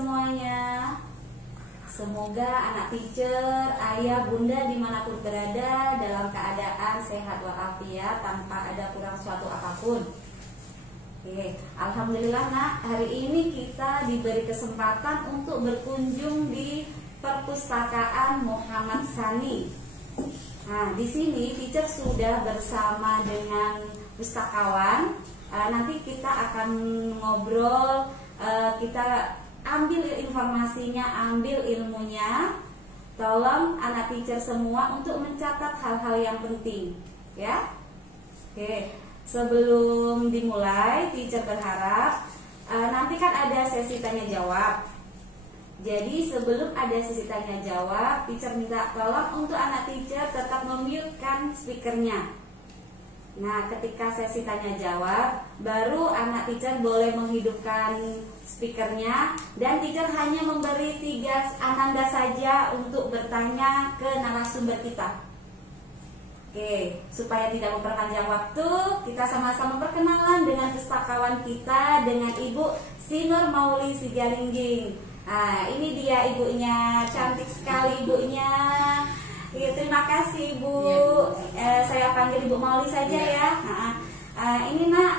semuanya. Semoga anak teacher, ayah, bunda dimanapun berada dalam keadaan sehat walafiat tanpa ada kurang suatu apapun. Oke, alhamdulillah nak, hari ini kita diberi kesempatan untuk berkunjung di Perpustakaan Muhammad Sani. Nah, di sini teacher sudah bersama dengan pustakawan. Nanti kita akan ngobrol, kita ambil informasinya, ambil ilmunya. Tolong anak teacher semua untuk mencatat hal-hal yang penting, ya. Oke, sebelum dimulai, teacher berharap nanti kan ada sesi tanya jawab. Jadi sebelum ada sesi tanya jawab, teacher minta tolong untuk anak teacher tetap memute-kan speakernya. Nah, ketika sesi tanya jawab, baru anak teacher boleh menghidupkan speakernya, dan teacher hanya memberi 3 ananda saja untuk bertanya ke narasumber kita. Oke, supaya tidak memperpanjang waktu, kita sama-sama perkenalan dengan pustakawan kita, dengan Ibu Sinur Mauli Sigalingging. Nah, ini dia ibunya, cantik sekali ibunya. Ya, terima kasih Ibu. Saya panggil Ibu Mauli saja ya. Ini nak,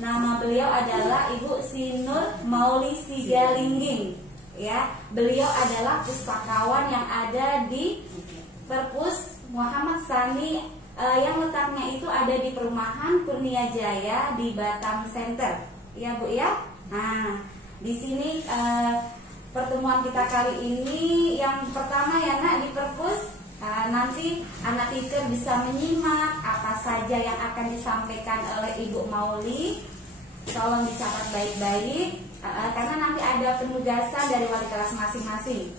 nama beliau adalah Ibu Sinur Mauli Sigalingging. Ya, beliau adalah pustakawan yang ada di Perpus Muhammad Sani, yang letaknya itu ada di Perumahan Kurnia Jaya di Batam Center. Ya Bu ya. Nah, di sini pertemuan kita kali ini yang pertama ya nak, di Perpus. Nanti anak teacher bisa menyimak apa saja yang akan disampaikan oleh Ibu Mauli. Tolong dicatat baik-baik, karena nanti ada penugasan dari wali kelas masing-masing.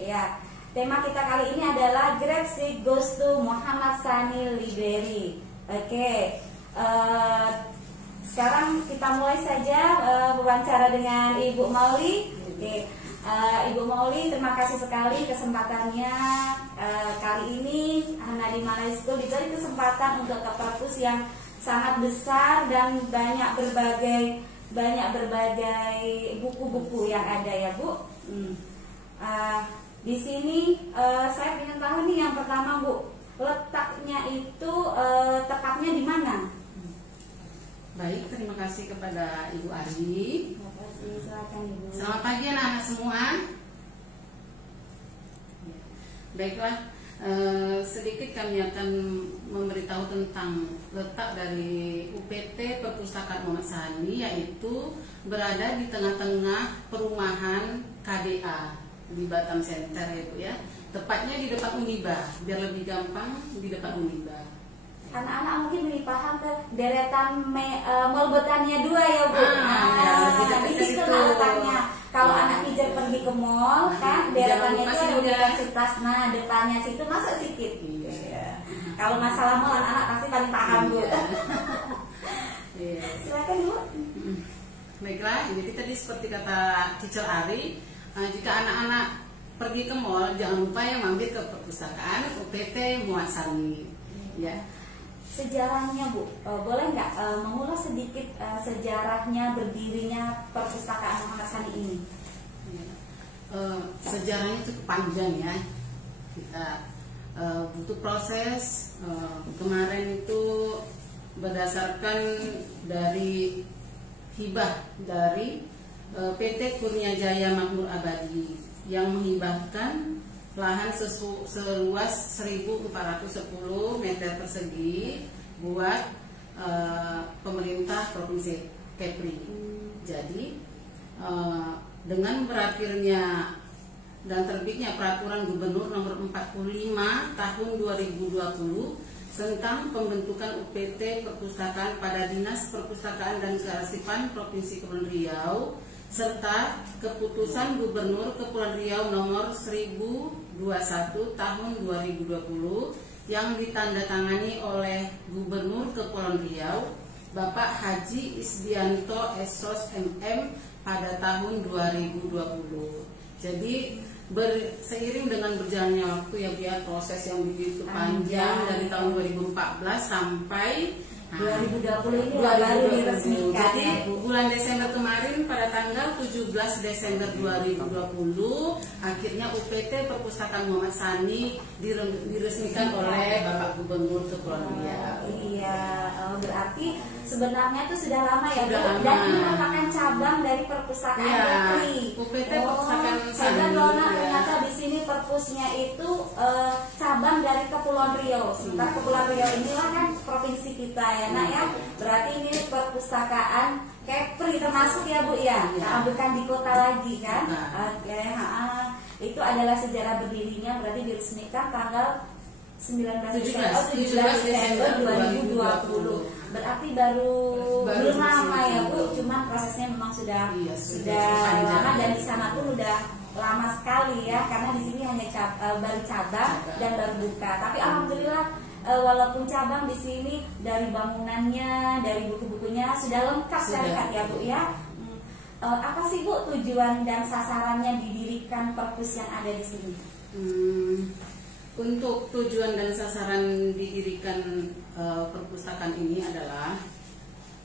Ya, tema kita kali ini adalah Grade 6 goes to Muhammad Sani Library. Oke, sekarang kita mulai saja wawancara dengan Ibu Mauli. Oke. Ibu Mauli, terima kasih sekali kesempatannya. Kali ini Nadi Malay School diberi kesempatan untuk ke perpus yang sangat besar dan banyak berbagai buku-buku yang ada ya Bu. Di sini saya ingin tahu nih, yang pertama Bu, letaknya itu tepatnya di mana? Baik, terima kasih kepada Ibu Ari. Silakan Ibu. Selamat pagi anak-anak semua. Baiklah, sedikit kami akan memberitahu tentang letak dari UPT Perpustakaan Muhammad Sani, yaitu berada di tengah-tengah perumahan KDA di Batam Center ya Bu ya. Tepatnya di depan Uniba, biar lebih gampang di depan Uniba. Anak-anak mungkin lebih paham ke deretan Mall Botania 2 ya Bu. Di situ letaknya. Kalau anak teacher pergi ke mall, kan deretannya itu ada universitas. Nah, depannya situ masuk sedikit. Kalau masalah mall, anak-anak pasti paling paham Bu. Silakan Bu. Baiklah, jadi tadi seperti kata teacher Ari, jika anak-anak pergi ke mall, jangan lupa yang mampir ke perpustakaan UPT Muhammad Sani. Ya. Sejarahnya Bu, boleh nggak mengulas sedikit sejarahnya berdirinya Perpustakaan Muhammad Sani ini? Sejarahnya cukup panjang ya. Kita butuh proses. Kemarin itu berdasarkan dari hibah dari PT Kurnia Jaya Makmur Abadi yang menghibahkan lahan seluas 1.410 meter persegi buat pemerintah Provinsi Kepri. Jadi dengan berakhirnya dan terbitnya Peraturan Gubernur Nomor 45 Tahun 2020 tentang pembentukan UPT Perpustakaan pada Dinas Perpustakaan dan Kearsipan Provinsi Kepulauan Riau, serta Keputusan Gubernur Kepulauan Riau Nomor 1021 Tahun 2020 yang ditandatangani oleh Gubernur Kepulauan Riau Bapak Haji Isdianto Esos MM pada tahun 2020. Jadi seiring dengan berjalannya waktu ya biar proses yang begitu panjang dari tahun 2014 sampai 2020 ini baru diresmikan. Jadi ya, Bu. bulan Desember kemarin pada tanggal 17 Desember 2020 akhirnya UPT Perpustakaan Muhammad Sani diresmikan oleh Bapak Gubernur Kepulauan Riau. Iya, berarti sebenarnya itu sudah lama ya, Sudah Bu, lama. dan ini merupakan cabang dari Perpustakaan Iya, Kepri. UPT Perpustakaan Hebat Sani. Dona, Ya. ternyata di sini perpusnya itu cabang dari Kepulauan Riau. Sementara Kepulauan Riau inilah kan provinsi kita ya, Nak ya. Berarti ini Perpustakaan Kepri termasuk ya, Bu ya. Iya. Nah, bukan di kota lagi kan? Bukan. Oke, itu adalah sejarah berdirinya, berarti diresmikan tanggal 17 Desember 2020. Berarti baru belum lama ya, Bu, cuman prosesnya memang sudah panjang. lama, dan di sana pun udah lama sekali ya, karena di sini hanya baru cabang dan baru buka. Tapi alhamdulillah walaupun cabang di sini dari bangunannya, dari buku-bukunya sudah lengkap sekali Kak ya, Bu ya. Apa sih, Bu, tujuan dan sasarannya didirikan perpus yang ada di sini? Untuk tujuan dan sasaran didirikan perpustakaan ini adalah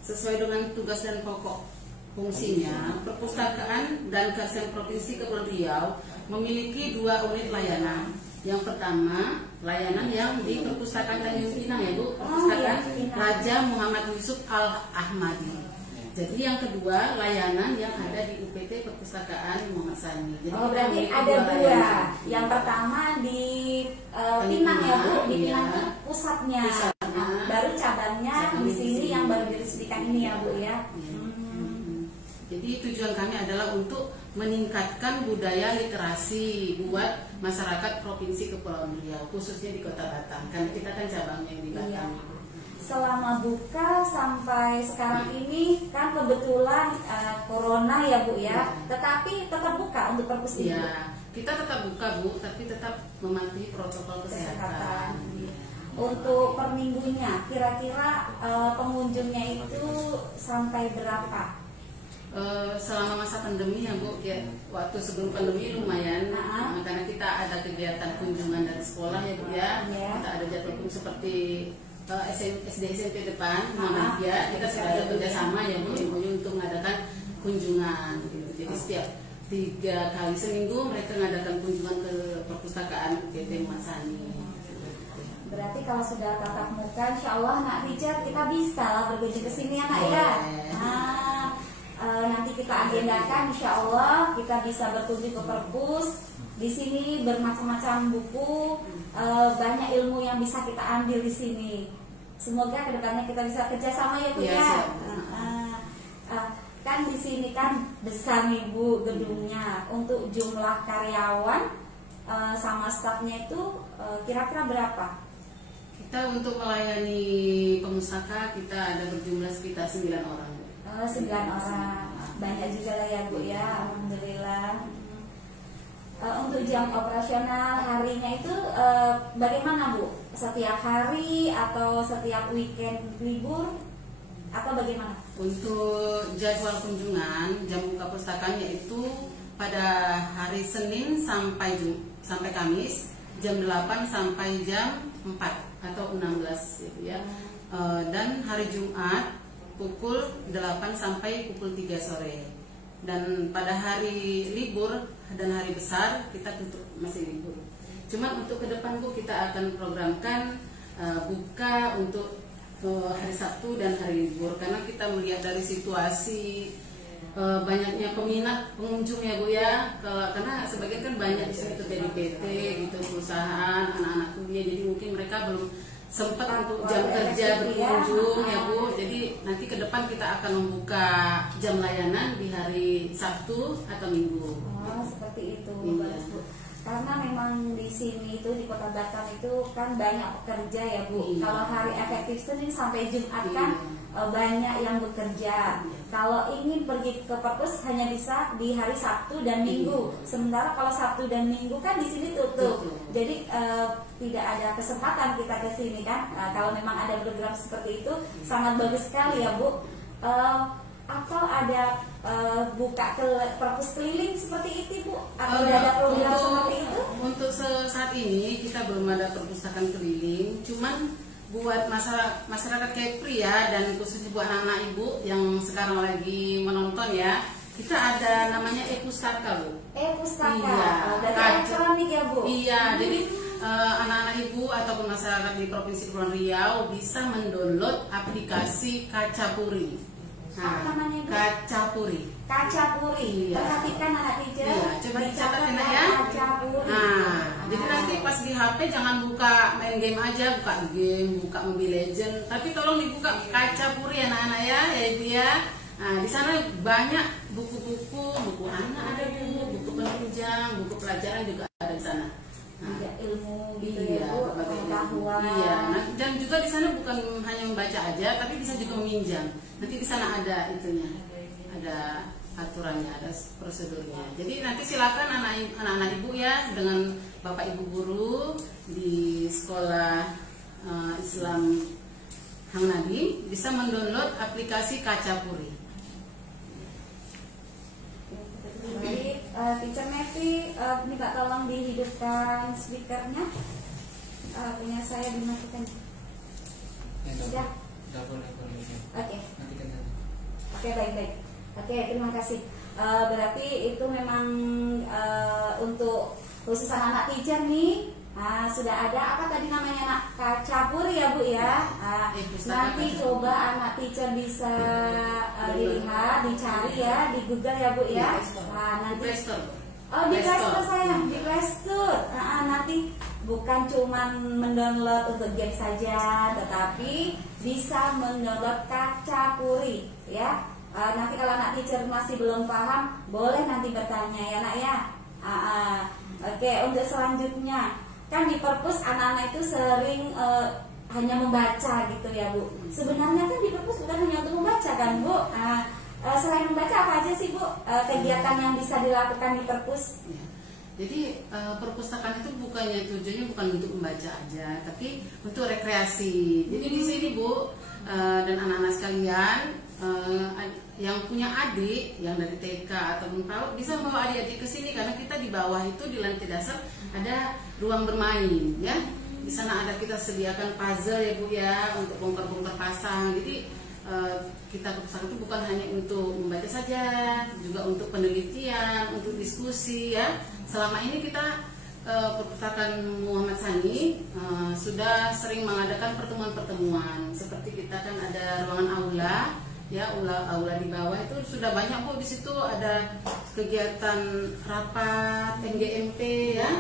sesuai dengan tugas dan pokok fungsinya. Perpustakaan dan Karsian Provinsi Kepulauan Riau memiliki 2 unit layanan. Yang pertama, layanan yang di Perpustakaan Tanjung Pinang ya, Bu, Perpustakaan Raja Muhammad Yusuf Al-Ahmadi. Jadi yang kedua, layanan yang ada di UPT Perpustakaan Muhammad Sani. Jadi berarti ada 2. Yang pertama di Pinang ya, Bu, di Pinang itu pusatnya. Baru cabangnya di sini yang baru diresmikan ini ya, Bu ya. Jadi tujuan kami adalah untuk meningkatkan budaya literasi buat masyarakat Provinsi Kepulauan Riau, khususnya di Kota Batam. Karena kita kan cabangnya di Batam. Selama buka sampai sekarang ini kan kebetulan corona ya, Bu ya, tetapi tetap buka untuk perpus ini. Ya, kita tetap buka, Bu, tapi tetap mematuhi protokol kesehatan. Untuk per minggunya, kira-kira pengunjungnya itu sampai berapa? Selama masa pandemi ya, Bu, ya, waktu sebelum pandemi lumayan, karena kita ada kegiatan kunjungan dari sekolah ya, Bu ya. Kita ada jadwal seperti SD SMP depan Muhammadiyah, kita sudah ada kerjasama ya, Bu, untuk mengadakan kunjungan gitu. Jadi setiap 3 kali seminggu mereka mengadakan kunjungan ke perpustakaan UPT Muhammad Sani. Berarti kalau sudah tatap muka, insya Allah Nak Richard kita bisa lah berkunjung ke sini ya, Nak ya. Nanti kita agendakan, insya Allah kita bisa berkunjung ke perpus. Di sini bermacam-macam buku, banyak ilmu yang bisa kita ambil di sini. Semoga kedepannya kita bisa kerjasama ya, Bu ya. Kan di sini kan besar nih, Bu, gedungnya. Untuk jumlah karyawan sama stafnya itu kira-kira berapa? Kita untuk melayani pemustaka kita ada berjumlah sekitar 9 orang. 9 orang, banyak juga lah ya, Bu ya. Alhamdulillah. Untuk jam operasional harinya itu bagaimana, Bu? Setiap hari atau setiap weekend libur atau bagaimana? Untuk jadwal kunjungan jam buka perpustakaan yaitu pada hari Senin sampai Kamis jam 8 sampai jam 4 atau 16 gitu ya. Dan hari Jumat pukul 8 sampai pukul 3 sore. Dan pada hari libur dan hari besar kita tutup, masih libur. Cuma untuk ke depan, Bu, kita akan programkan buka untuk hari Sabtu dan hari libur, karena kita melihat dari situasi banyaknya peminat pengunjung ya, Bu ya. Karena sebagian kan banyak di sini terjadi PT gitu, perusahaan, anak-anak kuliah, jadi mungkin mereka belum sempat untuk jam kerja berkunjung ya, Bu. Jadi nanti ke depan kita akan membuka jam layanan di hari Sabtu atau Minggu. Seperti itu. Iya. Bagus, Bu. Karena memang di sini itu di Kota Batam itu kan banyak pekerja ya, Bu. Kalau hari efektif Senin sampai Jumat kan banyak yang bekerja. Kalau ingin pergi ke perpus hanya bisa di hari Sabtu dan Minggu. Sementara kalau Sabtu dan Minggu kan di sini tutup. Jadi tidak ada kesempatan kita ke sini kan. Kalau memang ada program seperti itu sangat bagus sekali ya, Bu. Atau ada buka ke perpus keliling seperti itu, Bu? Atau ada program seperti itu? Untuk saat ini kita belum ada perpustakaan keliling, cuman buat masyarakat Kepri ya, dan khususnya buat anak-anak ibu yang sekarang lagi menonton ya, kita ada namanya e-pustaka, Bu. E-pustaka. Iya. Berarti elektronik ya, Bu? Iya, jadi anak-anak ibu ataupun masyarakat di Provinsi Kepulauan Riau bisa mendownload aplikasi Kacapuri. Apa namanya, Bu? Kacapuri. Kacapuri. Iya. Perhatikan anak teacher. Iya, coba dicatat Dicatat ya. Kacapuri. Nah, jadi nanti pas di HP jangan buka main game aja, buka game, buka Mobile Legend, tapi tolong dibuka Kacapuri anak-anak ya, ibu ya. Nah, di sana banyak buku-buku, buku anak ada, buku penunjang, buku pelajaran juga ada di sana. Nah, Ada ilmu gitu iya, ya, Bu, berbagai ilmu. pengetahuan. Iya, nah, dan juga di sana bukan hanya membaca aja, tapi bisa juga meminjam. Nanti di sana ada itunya, ada aturannya, ada prosedurnya. Jadi nanti silakan anak-anak ibu ya dengan bapak ibu guru di sekolah Islam Hang Nadim bisa mendownload aplikasi Kacapuri. Baik, Teacher Mevi, minta tolong dihidupkan speakernya. Punya saya dimatikan. Sudah. Oke. Oke, baik. Oke, terima kasih. Berarti itu memang untuk khusus anak-anak teacher nih. Sudah ada apa tadi namanya, Nak? Kacapuri ya, Bu ya. Nanti coba anak teacher bisa dilihat, dicari ya di Google ya, Bu ya. Nanti Play Store. Oh, di Play Store sayang, di Play Store. Nanti bukan cuma mendownload untuk game saja, tetapi bisa mendownload Kacapuri ya. Nanti kalau anak teacher masih belum paham, boleh nanti bertanya ya, Nak ya. Oke, untuk selanjutnya kan di perpus anak-anak itu sering hanya membaca gitu ya, Bu. Sebenarnya kan di perpus bukan hanya untuk membaca kan, Bu. Selain membaca apa aja sih, Bu, kegiatan yang bisa dilakukan di perpus? Ya. Jadi perpustakaan itu tujuannya bukan untuk membaca aja, tapi untuk rekreasi. Jadi di sini, Bu, dan anak-anak sekalian yang punya adik yang dari TK ataupun PAUD bisa membawa adik-adik ke sini, karena kita di bawah itu di lantai dasar ada ruang bermain ya. Di sana ada kita sediakan puzzle ya, Bu ya, untuk bongkar-bongkar pasang. Jadi kita perpustakaan itu bukan hanya untuk membaca saja, juga untuk penelitian, untuk diskusi ya. Selama ini kita perpustakaan Muhammad Sani sudah sering mengadakan pertemuan-pertemuan. Seperti kita kan ada ruangan aula ya, aula di bawah itu sudah banyak, Bu. Di situ ada kegiatan rapat NGMP ya,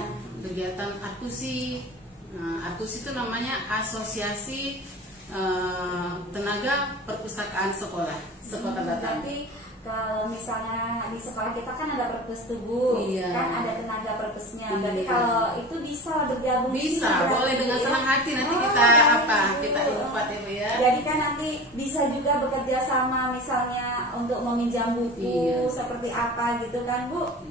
kegiatan ARKUSI. ARKUSI itu namanya Asosiasi Tenaga Perpustakaan Sekolah Batang. Berarti kalau misalnya di sekolah kita kan ada perpus tubuh, Iya. kan ada tenaga perpusnya. Iya. Berarti kalau itu bisa bergabung. Bisa, boleh dengan senang hati. Nanti kita kita info ya, Bu ya. Jadi kan nanti bisa juga bekerja sama, misalnya untuk meminjam buku seperti apa gitu kan, Bu.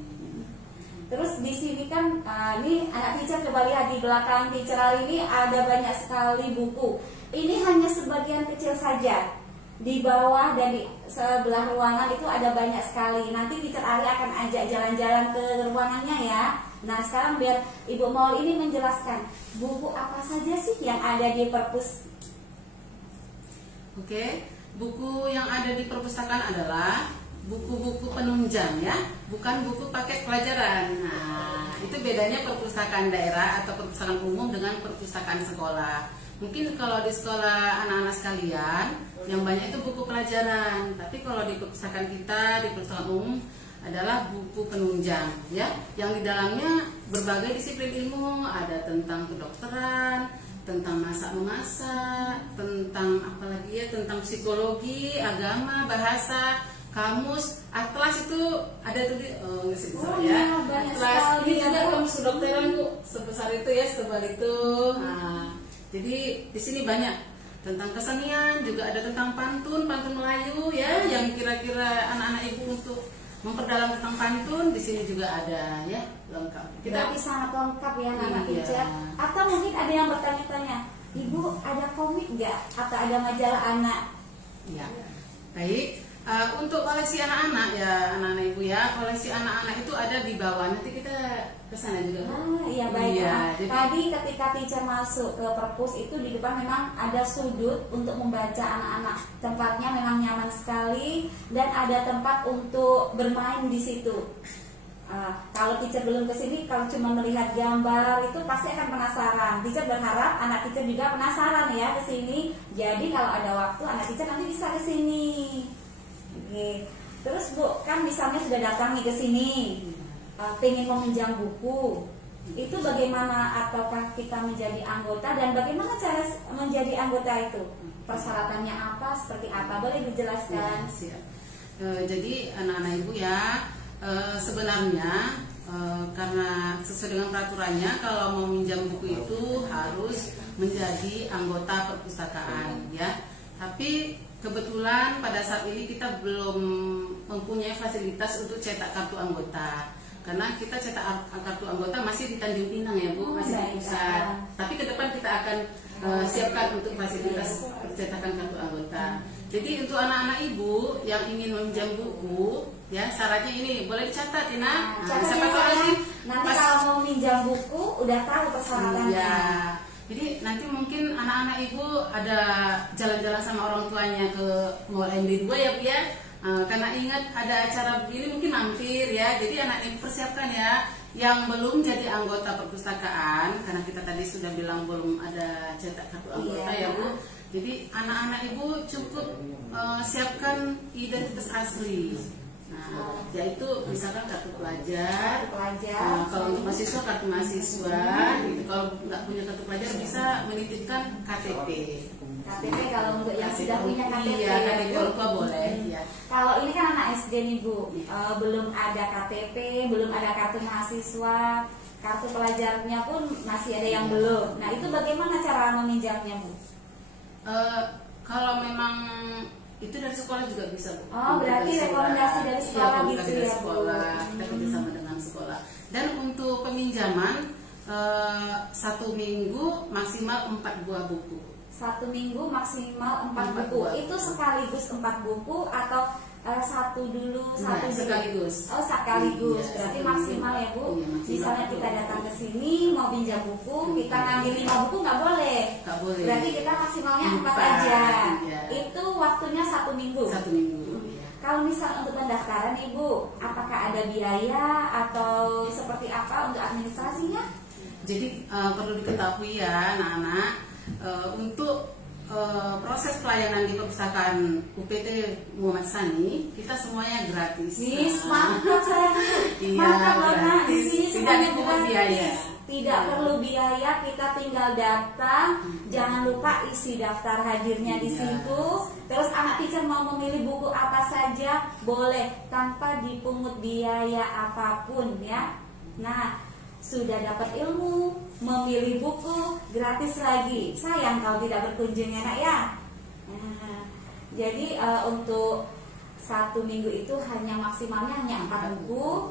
Terus di sini kan ini anak teacher coba lihat di belakang teacher Ali ini ada banyak sekali buku. Ini hanya sebagian kecil saja. Di bawah dan di sebelah ruangan itu ada banyak sekali. Nanti teacher Ali akan ajak jalan-jalan ke ruangannya ya. Nah, sekarang biar Ibu Maul ini menjelaskan buku apa saja sih yang ada di perpus. Oke, buku yang ada di perpustakaan adalah buku-buku penunjang ya, bukan buku paket pelajaran. Nah, itu bedanya perpustakaan daerah atau perpustakaan umum dengan perpustakaan sekolah. Mungkin kalau di sekolah anak-anak sekalian yang banyak itu buku pelajaran, tapi kalau di perpustakaan kita, di perpustakaan umum adalah buku penunjang ya, yang di dalamnya berbagai disiplin ilmu, ada tentang kedokteran, tentang masak-memasak, tentang apalagi ya, tentang psikologi, agama, bahasa, kamus, atlas itu ada tuh di ya. Atlas ini juga kamus kedokteran, Bu, sebesar itu ya, setebal itu. Nah, jadi di sini banyak tentang kesenian, juga ada tentang pantun Melayu ya, yang kira-kira anak-anak ibu untuk memperdalam tentang pantun di sini juga ada ya, lengkap. Berarti sangat lengkap ya anak Iya. teacher. Atau mungkin ada yang bertanya-tanya, Ibu ada komik nggak? Atau ada majalah anak? Ya, baik. Untuk koleksi anak-anak ya, anak-anak ibu ya, koleksi anak-anak itu ada di bawah. Nanti kita ke sana juga. Iya baik. Iya, jadi, tadi ketika teacher masuk ke perpus itu di depan memang ada sudut untuk membaca anak-anak. Tempatnya memang nyaman sekali dan ada tempat untuk bermain di situ. Kalau teacher belum ke sini, kalau cuma melihat gambar itu pasti akan penasaran. Teacher berharap anak teacher juga penasaran ya ke sini. Jadi kalau ada waktu anak teacher nanti bisa ke sini. Oke. Terus Bu, kan misalnya sudah datang nih ke sini, pengen meminjam buku, itu bagaimana? Ataukah kita menjadi anggota dan bagaimana cara menjadi anggota itu? Persyaratannya apa? Seperti apa? Boleh dijelaskan? Ya, jadi anak-anak ibu ya, sebenarnya karena sesuai dengan peraturannya, kalau mau minjam buku itu harus menjadi anggota perpustakaan ya. Tapi kebetulan pada saat ini kita belum mempunyai fasilitas untuk cetak kartu anggota, karena kita cetak kartu anggota masih di Tanjung Pinang ya Bu, masih di pusat. Tapi ke depan kita akan siapkan untuk fasilitas percetakan kartu anggota. Jadi untuk anak-anak ibu yang ingin meminjam buku ya, syaratnya ini boleh dicatat Ina. Siapa tahu nanti kalau mau minjam buku udah tahu persyaratannya. Ya. Jadi nanti mungkin anak-anak ibu ada jalan-jalan sama orang tuanya ke Mall MB2 ya Bu ya. Karena ingat ada acara begini mungkin mampir ya. Jadi anak ibu persiapkan ya. Yang belum jadi anggota perpustakaan, karena kita tadi sudah bilang belum ada cetak kartu anggota ya Bu. Jadi anak-anak ibu cukup siapkan identitas asli. Nah, yaitu misalkan kartu pelajar. Kalau untuk mahasiswa kartu mahasiswa, gitu. Kalau nggak punya kartu pelajar bisa menitipkan KTP. KTP kalau untuk yang sudah punya KTP. Iya, KTP orang tua boleh. Ya. Kalau ini kan anak SD nih Bu, belum ada KTP, belum ada kartu mahasiswa, kartu pelajarnya pun masih ada yang belum. Nah itu bagaimana cara meminjamnya Bu? Kalau memang itu dari sekolah juga bisa Bu. Berarti rekomendasi dari sekolah iya, gitu dari ya sekolah. Kita kerjasama dengan sekolah. Dan untuk peminjaman 1 minggu maksimal 4 buah buku. 1 minggu maksimal 4 buku. Itu sekaligus 4 buku atau satu dulu, satu dulu? Sekaligus. Sekaligus. Iya, berarti sekaligus. maksimal ya Bu. Iya, maksimal. Misalnya kita datang ke sini mau pinjam buku, kita ngambil 5 buku nggak boleh. Nggak boleh. Berarti kita maksimalnya 4 4 aja. Iya. Itu waktunya 1 minggu. 1 minggu. Iya. Kalau misal untuk pendaftaran Ibu, apakah ada biaya atau seperti apa untuk administrasinya? Jadi perlu diketahui ya anak-anak, untuk proses pelayanan di perpustakaan UPT Muhammad Sani kita semuanya gratis. Mantap sayang. Iya, Mantap Lona. Di sini tidak semuanya dipungut gratis. biaya. Tidak perlu biaya, kita tinggal datang. Jangan lupa isi daftar hadirnya di Iya. situ. Terus anak teacher mau memilih buku apa saja boleh tanpa dipungut biaya apapun ya. Nah, sudah dapat ilmu, memilih buku gratis lagi. Sayang kalau tidak berkunjung ya nak ya. Nah, jadi untuk 1 minggu itu hanya maksimalnya hanya 4 buku.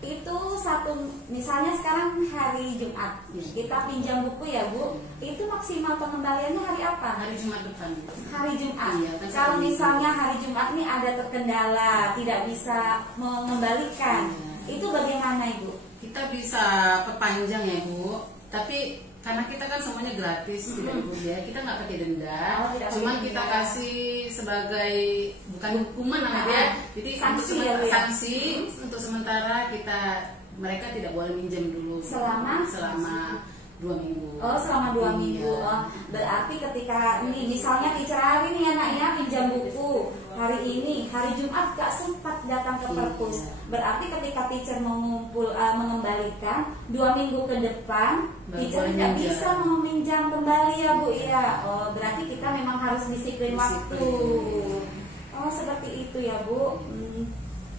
Itu misalnya sekarang hari Jumat kita pinjam buku ya Bu. Itu maksimal pengembaliannya hari apa? Hari Jumat depan. Hari Jumat. Iya, kan Kalau hari misalnya hari Jumat ini ada terkendala, tidak bisa mengembalikan, itu bagaimana Ibu? Kita bisa perpanjang ya Bu, tapi karena kita kan semuanya gratis, tidak dipungut biaya, kita nggak pakai denda. Cuman kita kasih sebagai bukan hukuman namanya, jadi sanksi untuk sementara mereka tidak boleh minjem dulu selama 2 minggu. Selama 2 minggu. Berarti ketika ini misalnya teacher hari ini anaknya pinjam buku hari ini, hari Jumat gak sempat datang ke perpus. Berarti ketika teacher mengembalikan 2 minggu ke depan, teacher tidak bisa meminjam kembali ya Bu ya. Berarti kita memang harus disiplin waktu. Seperti itu ya Bu.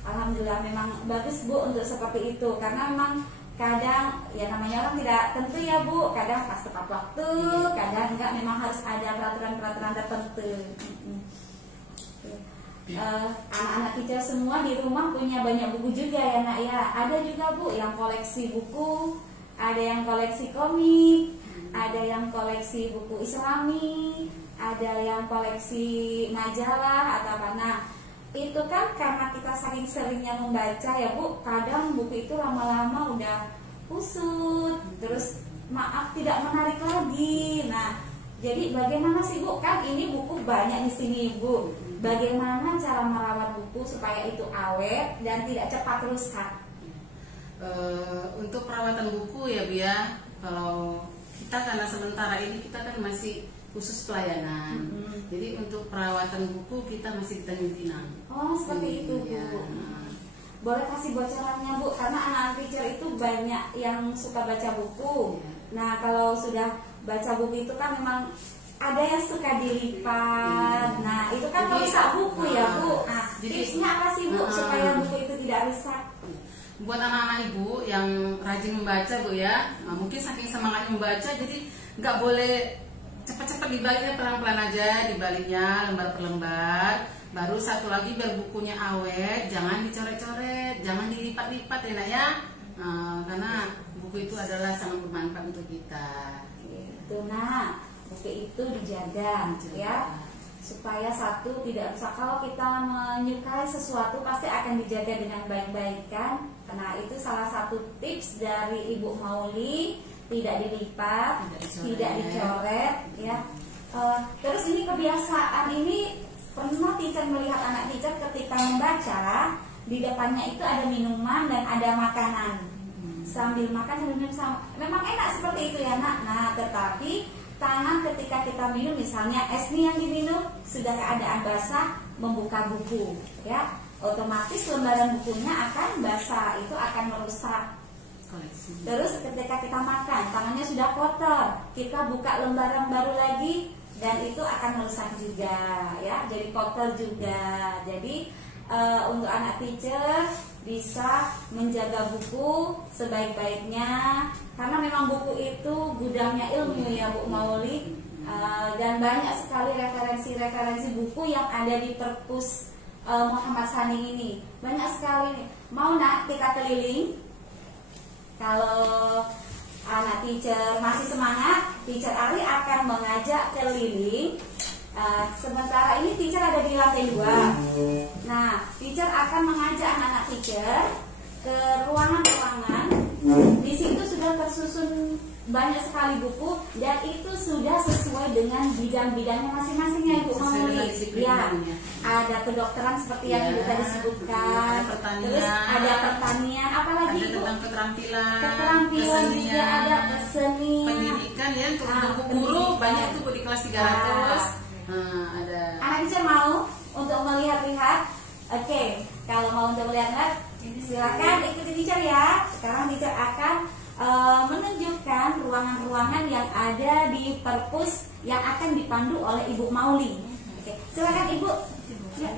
Alhamdulillah memang bagus Bu untuk seperti itu, karena memang kadang ya namanya orang tidak tentu ya Bu, kadang pas tepat waktu, kadang enggak, memang harus ada peraturan-peraturan tertentu. Anak-anak teacher semua di rumah punya banyak buku juga ya nak ya. Ada juga Bu yang koleksi buku, ada yang koleksi komik, ada yang koleksi buku Islami, ada yang koleksi majalah atau apa. Nah, itu kan karena kita saking seringnya membaca ya Bu, kadang buku itu lama-lama udah kusut, terus maaf tidak menarik lagi. Nah, jadi bagaimana sih Bu? Kan ini buku banyak di sini Bu. Bagaimana cara merawat buku supaya itu awet dan tidak cepat rusak? Untuk perawatan buku ya Bu ya, kalau kita karena sementara ini kita kan masih khusus pelayanan, jadi untuk perawatan buku kita masih di Tanjung Pinang. Oh seperti itu Bu. Ya. Boleh kasih bocorannya Bu, karena anak teacher itu banyak yang suka baca buku. Nah kalau sudah baca buku itu kan memang ada yang suka dilipat. Nah itu kan merusak buku ya Bu. Nah tipsnya apa sih Bu supaya buku itu tidak rusak? Buat anak-anak ibu yang rajin membaca Bu ya, nah, mungkin saking semangatnya membaca jadi nggak boleh cepat-cepat dibaliknya, pelan-pelan aja dibaliknya lembar per lembar. Baru satu lagi biar bukunya awet, jangan dicoret-coret, jangan dilipat-lipat ya Nak ya. Nah, karena buku itu adalah sangat bermanfaat untuk kita. Itu Nak, buku itu dijaga ya, supaya satu tidak rusak. Kalau kita menyukai sesuatu pasti akan dijaga dengan baik-baik kan. Nah itu salah satu tips dari Ibu Mauli, tidak dilipat, tidak dicoret ya. Terus ini kebiasaan ini pernah teacher melihat anak teacher ketika membaca di depannya itu ada minuman dan ada makanan. Sambil makan sambil minum memang enak seperti itu ya Nak. Nah tetapi tangan ketika kita minum, misalnya es nih yang diminum sudah keadaan basah, membuka buku ya, otomatis lembaran bukunya akan basah, itu akan merusak koleksi. Terus ketika kita makan tangannya sudah kotor, kita buka lembaran baru lagi dan itu akan merusak juga ya, jadi kotor juga. Jadi untuk anak teacher bisa menjaga buku sebaik-baiknya, karena memang buku itu gudangnya ilmu ya Bu Mauli, dan banyak sekali referensi-referensi buku yang ada di perpus Muhammad Sani ini, banyak sekali nih. Mau Nak kita keliling? Kalau anak teacher masih semangat, teacher Ari akan mengajak keliling. Sementara ini teacher ada di lantai 2. Nah, teacher akan mengajak anak-anak teacher ke ruangan-ruangan. Di situ sudah tersusun banyak sekali buku dan itu sudah sesuai dengan bidang-bidangnya masing-masing ya Ibu Mauli. Ya, ada kedokteran seperti yang Ibu tadi sebutkan. Terus ada pertanian, apalagi ada Ibu? tentang keterampilan Juga ada kesenian, pendidikan ya, untuk buku guru banyak tuh Bu di kelas 300. Ada. Anak teacher mau untuk melihat-lihat? Oke, kalau mau untuk melihat-lihat silakan ikuti teacher ya. Sekarang teacher akan menunjukkan ruangan-ruangan yang ada di perpus yang akan dipandu oleh Ibu Mauli. Oke, silakan Ibu. Ya.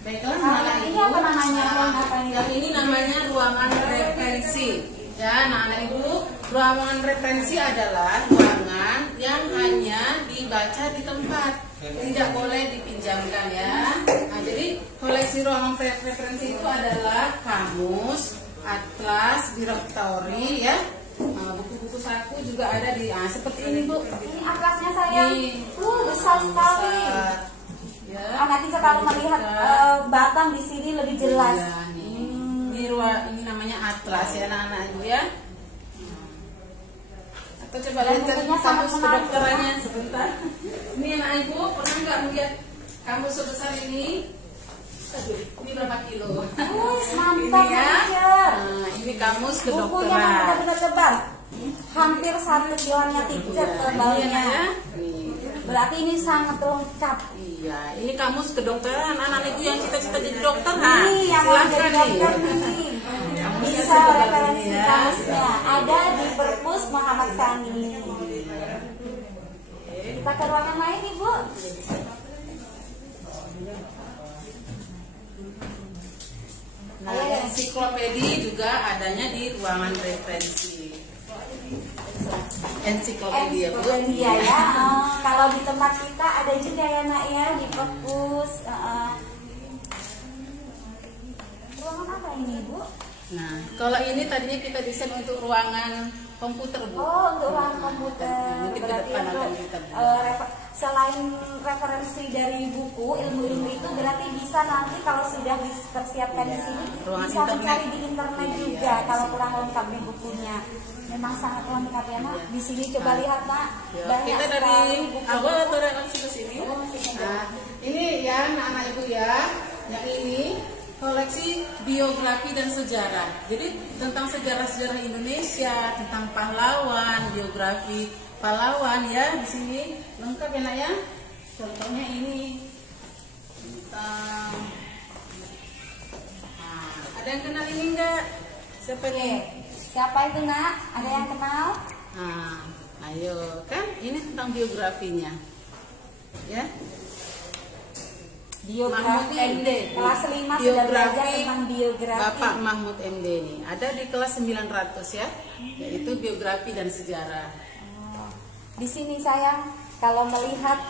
Baiklah, ini apa namanya? Yang ini namanya ruangan referensi. Ya, anak-anak Ibu, ruangan referensi adalah ruangan yang hanya dibaca di tempat, tidak boleh dipinjamkan ya. Nah, jadi koleksi ruangan referensi itu adalah kamus, atlas, direktori ya. Buku-buku saku juga ada di seperti ini Bu. Ini atlasnya sayang. Besar sekali. Ya. Anak teacher kalau melihat batang di sini lebih jelas. Ya, ini namanya atlas ya anak-anak Ibu ya. Atau coba lihat kamus kedokterannya sebentar. Ini anak Ibu pernah nggak melihat kamus sebesar ini? Ini berapa kilo? Mantap ini ya. Teacher. Ini kamus Bukunya kedokteran. benar-benar tebal. Hampir 1 kilonya teacher tebalnya. Berarti ini sangat lengkap. Iya, ini kamus kedokteran anak-anak Ibu yang cita-cita jadi dokter. Ini yang mau jadi dokter nih. Bisa referensi ya. kamusnya ada di perpus Muhammad Sani. Kita ke ruangan lain Ibu. Nah, ensiklopedi juga adanya di ruangan referensi. Ensiklopedia Bu. Ensiklopedia ya. Kalau di tempat kita ada juga ya Nak ya di perpus. Ruangan apa ini Bu? Nah, kalau ini tadinya kita desain untuk ruangan komputer Bu. Oh, untuk ruangan komputer. Kita berarti depan untuk akan kita buat. selain referensi dari buku ilmu-ilmu itu berarti bisa nanti kalau sudah dipersiapkan di sini ruangan bisa internet. mencari di internet Iya, juga di kalau sini. kurang lengkap di bukunya. Memang sangat lengkap ya nak. Di sini coba Nah, lihat nak, Ya, banyak kita sekali dari buku. awal atau dari langsung ke sini. Oh, sini aja. Nah, ini ya anak-anak ibu ya, yang ini koleksi biografi dan sejarah. Jadi tentang sejarah-sejarah Indonesia, tentang pahlawan, biografi pahlawan ya di sini lengkap ya nak ya. Contohnya ini tentang. Nah, ada yang kenal ini enggak? Siapa Oke. nih? Siapa itu nak? Ada yang kenal? Nah, ayo kan ini tentang biografinya, ya. Biografi Mahmud MD. kelas 5 sudah Biografi belajar tentang biografi. Bapak Mahmud MD nih. Ada di kelas 900 ya, yaitu biografi dan sejarah. Oh, di sini sayang kalau melihat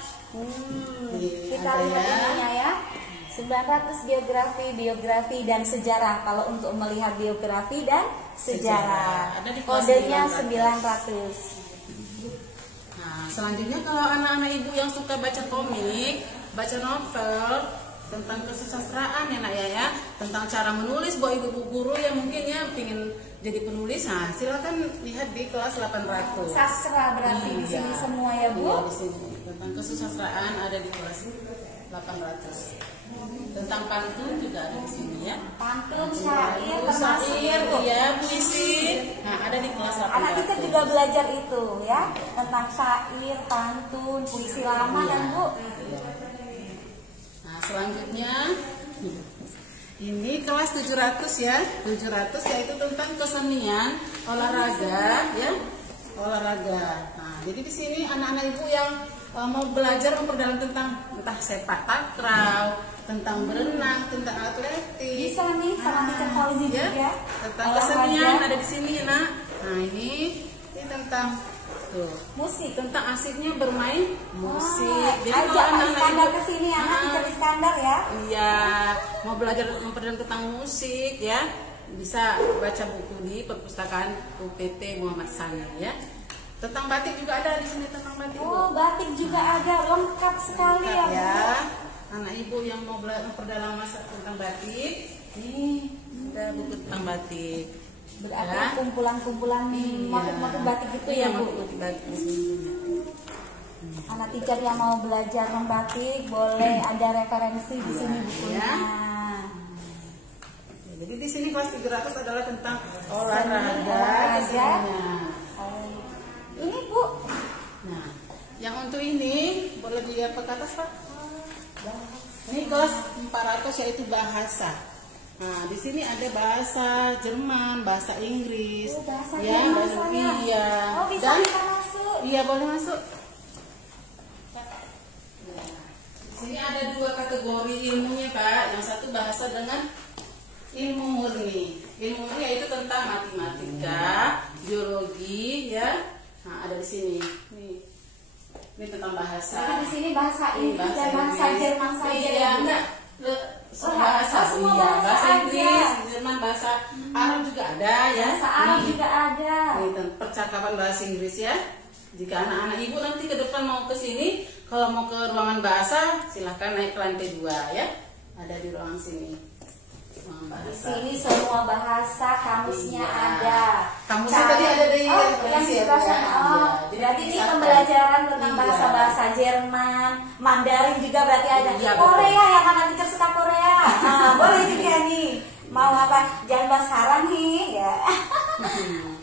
kita ada lihat ya. ininya ya. 900 biografi dan sejarah. Kalau untuk melihat biografi dan sejarah, Ada di kelas kodenya 900. 900. Nah, selanjutnya kalau anak-anak ibu yang suka baca komik, baca novel tentang kesusastraan ya nak ya, tentang cara menulis buat ibu guru yang mungkin ya ingin jadi penulis, nah silakan lihat di kelas 800. Sastra berarti di sini semua ya Bu. Iya, di sini tentang kesusastraan ada di kelas 800. Tentang pantun juga ada di sini ya. Pantun, syair, termasuk ya Bu. Iya, puisi. Nah, ada di kelas 800. Anak kita juga belajar itu ya, tentang syair, pantun, puisi lama Iya. kan Bu. Nah, selanjutnya ini kelas 700 ya. 700 yaitu tentang kesenian, olahraga ya. Olahraga. Nah, jadi di sini anak-anak ibu yang mau belajar memperdalam tentang entah sepak takraw, tentang berenang, tentang atletik. Bisa nih sama teacher Fauzi ya. juga. Tentang Olahraga. kesenian ada di sini, Nak. Nah, ini tentang tuh Musik. tentang asiknya bermain musik. Jadi Ajak kalau Pak anak-anak Iskandar ibu- ke sini ya, Nah, teacher Iskandar ya. iya, mau belajar memperdalam tentang musik ya, bisa baca buku di perpustakaan UPT Muhammad Sani ya. Tentang batik juga ada di sini, tentang batik. Oh, Bu. batik juga ada, lengkap sekali Lengkap ya. ya. Bu. Anak ibu yang mau memperdalam masa tentang batik, nih ada buku tentang batik. Berarti Ya. kumpulan-kumpulan Iya. motif-motif batik itu Iya, ya Bu. motif batik di sini. Anak teacher yang mau belajar membatik boleh ada referensi di sini bukunya. Ya. Jadi di sini kelas 300 adalah tentang olahraga. kesenian. Oh. Ini Bu, Nah, yang untuk ini boleh dilihat ke atas Pak. Ini kelas 400 yaitu bahasa. Nah, di sini ada bahasa Jerman, bahasa Inggris, bahasa ya, Jerman bahasa saya. iya. Oh, bisa Dan kita masuk. iya boleh masuk. Di sini ada dua kategori ilmunya Pak. Yang satu bahasa dengan ilmu murni. Ilmu murni yaitu tentang matematika, biologi, ya. Nah, ada di sini. Ini tentang bahasa. Jadi di sini bahasa Inggris dan bahasa Inggris. Jerman saja. Iya, ya, Bu? enggak. Oh, Bahasa, semua iya, bahasa bahasa aja. Inggris, Jerman, bahasa Arab juga ada ya. Bahasa Arab Nih, juga ada. nih, percakapan bahasa Inggris ya. Jika anak-anak ibu nanti ke depan mau ke sini, kalau mau ke ruangan bahasa, silahkan naik ke lantai 2 ya. Ada di ruangan sini. Ruangan Di bahasa. sini semua bahasa kamusnya Iya. ada. Kamusnya tadi ada di yang referensi di ya, kelas Bu, ya? oh, Iya. Jadi berarti ini bisa, pembelajaran tentang Iya. bahasa-bahasa Jerman, Mandarin juga berarti ada. Iya, betul. Korea yang anak teacher suka Korea. Nah, boleh juga nih. Mau apa? Jangan bahas sekarang nih, ya.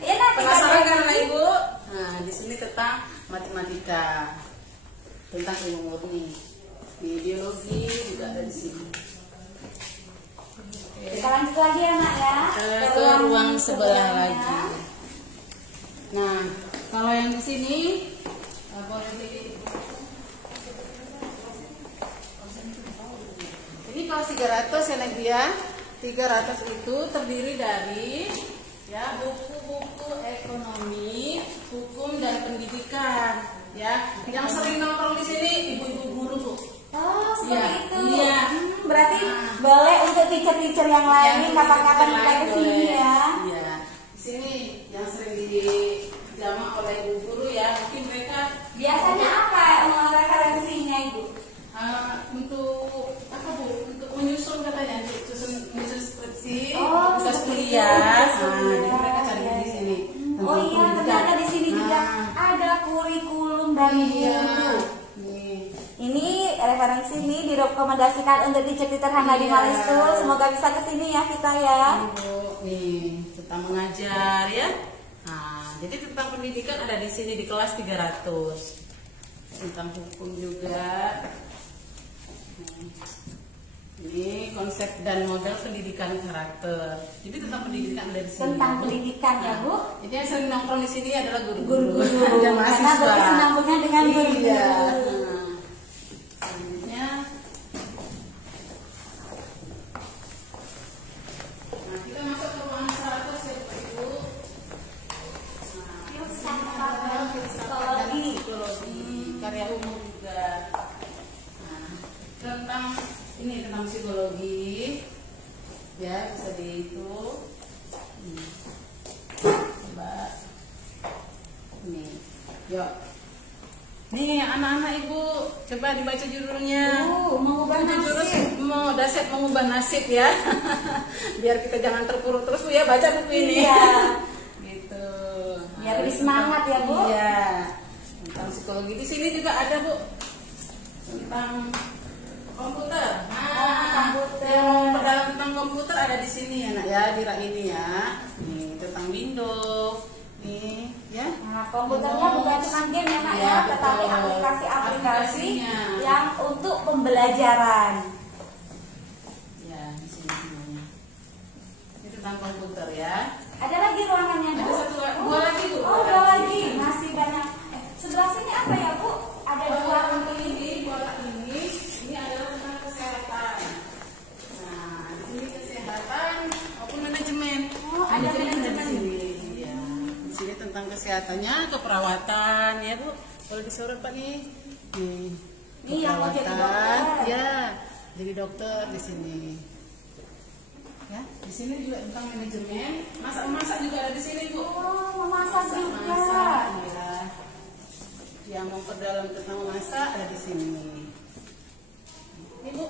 Enak. Penasaran kita kan belajar. Ibu? Nah, di sini tentang matematika, tentang ilmu murni, biologi juga ada di sini. Kita lanjut lagi ya nak ya. Ke ruang sebelah sebelahnya. lagi. Nah, kalau yang di sini boleh di- ini kalau 300 ya Nek ya. 300 itu terdiri dari ya buku-buku ekonomi, hukum dan pendidikan ya. Yang sering nongkrong di sini ibu-ibu guru Bu. Oh, seperti Iya, itu. iya. Berarti Nah. boleh untuk teacher-teacher yang lain Yang kapan-kapan lain kita ke sini boleh. ya. Iya. Di sini yang sering dijamak oleh ibu guru ya, mungkin mereka kurikulum dan guru. Ini referensi nih direkomendasikan untuk teacher-teacher Hangga di Malesul. Semoga bisa kesini ya kita ya. Nih tentang mengajar ya. Nah, jadi tentang pendidikan ada di sini di kelas 300. Tentang hukum juga. Ini konsep dan model pendidikan karakter. Jadi tentang pendidikan ada di sini. Tentang pendidikan ya Bu. Jadi yang sering nongkrong di sini adalah guru-guru. Karena berkesinambungan dengan guru. Iya. Selanjutnya, nah kita masuk ke ruangan 100 ya Bapak Ibu. Filsafat dan psikologi. Karya umum juga. Nah, tentang ini tentang psikologi ya, bisa di itu coba ini yuk nih anak-anak Ibu coba dibaca judulnya. Mengubah nasib. Mau daset mengubah nasib ya. Biar kita jangan terpuruk terus Bu ya, baca buku ini. Iya. Gitu. Biar lebih semangat ya Bu. Iya. Tentang psikologi di sini juga ada Bu tentang komputer. Komputer. Yang mau perdalam tentang komputer ada di sini ya Nak ya, di rak ini ya. Nih tentang Windows. Nih ya. Nah, komputernya bukan cuma game ya Nak ya, Ya, tetapi betul. aplikasi-aplikasi Aplikasinya. yang untuk pembelajaran. Ya, di sini semuanya. Ini tentang komputer ya. Ada lagi ruangannya Bu? Ada satu dua lagi Bu. Oh, dua lagi. Masih banyak. Sebelah sini apa ya Bu? Ada dua. Untuk ini, bola ini adalah tentang kesehatan. Nah, di sini kesehatan maupun manajemen. Oh, ada manajemen. Di sini. Ya. Di sini tentang kesehatannya, keperawatan ya Bu. Kalau disorot Pak nih. Nih. Ini yang mau jadi dokter. Ya, jadi dokter di sini. Ya, di sini juga tentang manajemen. Masak-masak juga ada di sini Bu. Oh, memasak juga. Masak, ya. Yang memperdalam tentang memasak ada di sini. Ini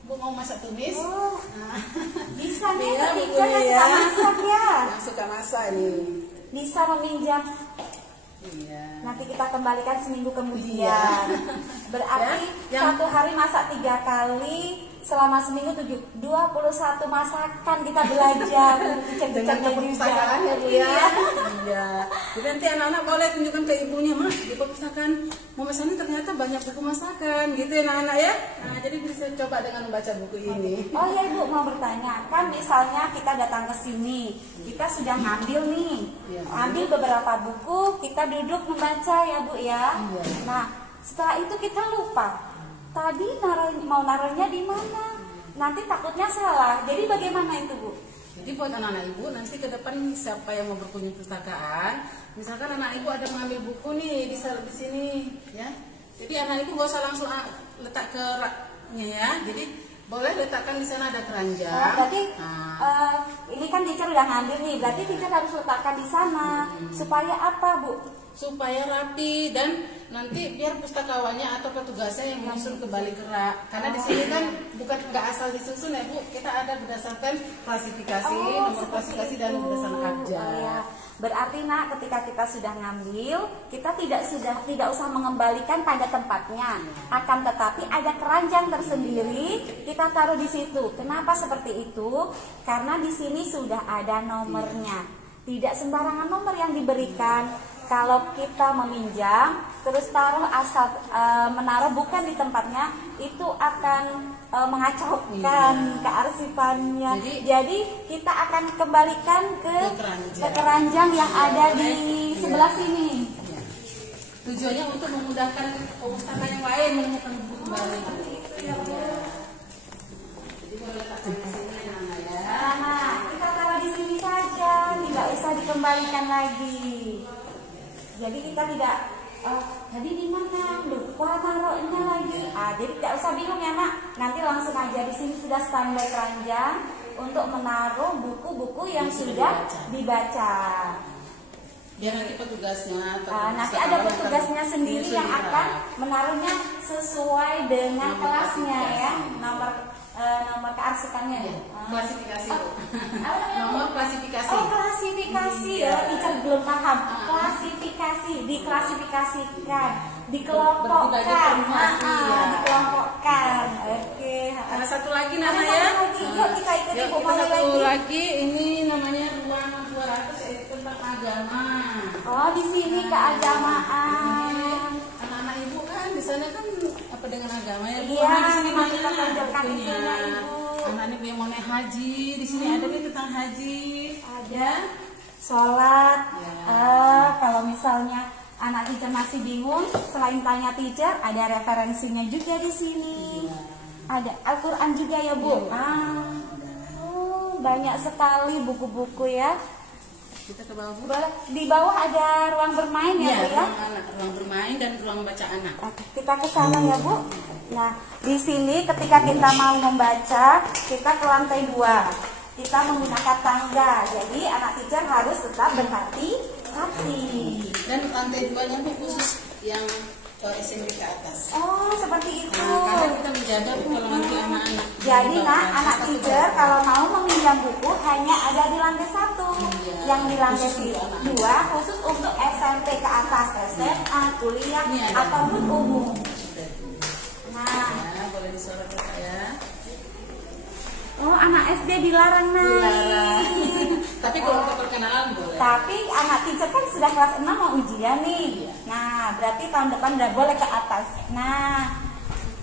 Bu mau masak tumis? Oh, Nah, bisa nih Iya, ketika Bu, suka ya. masak ya. yang suka masak nih. Bisa meminjam. Iya. Nanti kita kembalikan seminggu kemudian. Iya. Berarti Ya, yang- satu hari masak 3 kali. Selama seminggu 21 masakan kita belajar. Dengan keperpustakaan ya Bu ya. Iya. Jadi nanti anak-anak boleh tunjukkan ke ibunya, Mak, di perpustakaan Mama Sani ternyata banyak buku masakan, gitu ya anak-anak ya. Nah, jadi bisa coba dengan membaca buku ini. Oh ya Ibu mau bertanya, kan misalnya kita datang ke sini, kita sudah ngambil nih, Iya. ambil beberapa buku, kita duduk membaca ya Bu ya. Iya. Nah setelah itu kita lupa, tadi mau naruhnya di mana? Nanti takutnya salah. Jadi bagaimana itu Bu? Jadi buat anak-anak ibu nanti ke depan siapa yang mau berkunjung perpustakaan, misalkan anak ibu ada mengambil buku nih di sini, ya. Jadi anak ibu gak usah langsung letak ke raknya ya. Jadi boleh letakkan di sana ada keranjang. Oh, berarti Nah, ini kan teacher udah ngambil nih, berarti teacher harus letakkan di sana supaya apa Bu? supaya rapi dan nanti biar pustakawannya atau petugasnya yang menyusun kembali ke rak. Karena di sini kan bukan nggak asal disusun ya Bu, kita ada berdasarkan klasifikasi, nomor klasifikasi dan berdasarkan abjad. Oh, ya. Berarti Nak, ketika kita sudah ngambil, kita tidak usah mengembalikan pada tempatnya. Akan tetapi ada keranjang tersendiri, kita taruh di situ. Kenapa seperti itu? Karena di sini sudah ada nomornya. Tidak sembarangan nomor yang diberikan. Kalau kita meminjam, terus taruh asal menaruh bukan di tempatnya, itu akan mengacaukan kearsipannya. Jadi kita akan kembalikan ke keranjang yang ada di sebelah sini. Ya. Tujuannya untuk memudahkan pustaka yang lain menemukan buku kembali. Jadi boleh letakkan di sini ya. Nah, kita taruh di sini saja, tidak usah dikembalikan lagi. Jadi kita tidak tadi di mana lupa taruhnya lagi. Jadi tidak usah bingung ya Nak. Nanti langsung aja di sini sudah standby keranjang untuk menaruh buku-buku yang sudah dibaca. Biar nanti petugasnya Nanti ada petugasnya sendiri yang akan menaruhnya sesuai dengan kelasnya ya. Nomor nomor kearsipannya ya? Klasifikasi. Apa namanya? Nomor klasifikasi. Oh, klasifikasi ya, teacher belum paham. Klasifikasi, diklasifikasikan, dikelompokkan, dikelompokkan. Oke. Ada satu lagi Ada namanya. satu lagi. Yuk kita ikuti Yuk, Bu kita Mali satu lagi. lagi. Ini namanya ruang 200 yaitu tentang agama. Oh, di sini keagamaan. Anak-anak ibu kan di sana kan apa dengan agama ya? Bu? Iya, Di sini memang banyak kita tonjolkan bukunya. itunya, Ibu. Anak-anak yang mau naik haji, di sini ada nih tentang haji. Ada sholat. Ya. Kalau misalnya anak teacher masih bingung, selain tanya teacher, ada referensinya juga di sini. Iya. Ada Al-Quran juga ya Bu. Banyak sekali buku-buku ya. Kita ke bawah, Bu. Di bawah ada ruang bermain ya Iya, Bu ya. ruang bermain dan ruang baca anak. Oke, kita ke sana ya Bu. Nah, di sini ketika kita mau membaca, kita ke lantai 2. Kita menggunakan tangga. Jadi anak teacher harus tetap berhati-hati. Dan lantai 2-nya Bu khusus yang SMP ke atas. Oh, seperti itu. Nah, karena kita menjaga Bu kalau nanti anak-anak. Jadi di nak, bawah anak satu teacher bawah. kalau mau meminjam buku hanya ada di lantai 1. Iya. Yang di lantai Khusus untuk anak. 2 khusus untuk SMP ke atas, SMA, kuliah, Ini ada. ataupun umum. Nah, Ya, boleh disorot ya, Kak, ya. oh anak SD dilarang naik. Dilarang. Tapi kalau untuk perkenalan boleh. Tapi anak teacher kan sudah kelas 6 mau ujian nih. Iya. Nah, berarti tahun depan udah boleh ke atas. Nah,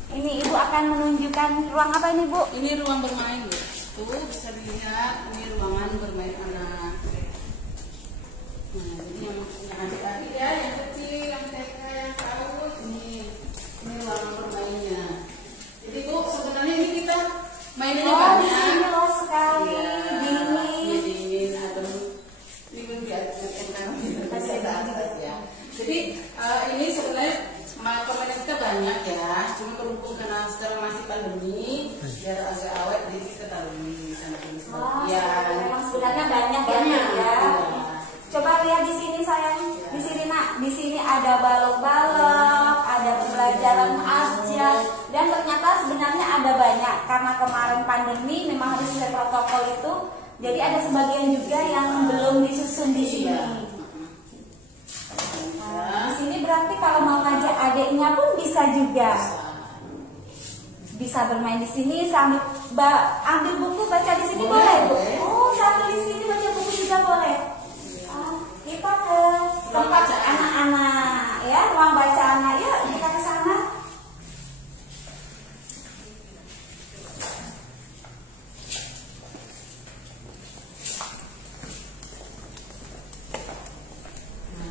ini Ibu akan menunjukkan ruang apa ini Bu? Ini ruang bermain Bu. Tuh bisa dilihat ini ruangan bermain anak. Nah, jadi yang adik-adik ya, yang kecil, yang TK, yang PAUD, ini ruangan bermainnya. Jadi Bu, sebenarnya ini kita mainnya Oh, di banyak. sini luas sekali, Iya, dingin. iya, dingin, adem. Ini pun di atas ya. Jadi ini sebenarnya permainan kita banyak ya. Cuma berhubung karena sekarang masih pandemi, biar agak awet, jadi kita taruh di sana dulu. Oh, Ya, memang sebenarnya banyak ya. banyak. Ya. Iya. Coba lihat di sini sayang. Di sini nak, di sini ada balok-balok, ada pembelajaran abjad, dan ternyata sebenarnya ada banyak karena kemarin pandemi memang harus ada protokol itu. Jadi ada sebagian juga yang belum disusun di sini. Iya. Nah, di sini berarti kalau mau ngajak adiknya pun bisa juga. Bisa bermain di sini sambil ambil buku baca di sini boleh, Bu? Oh, sambil di sini baca buku juga boleh. Kita ke tempat anak-anak ya, ruang baca anak. Yuk kita ke sana.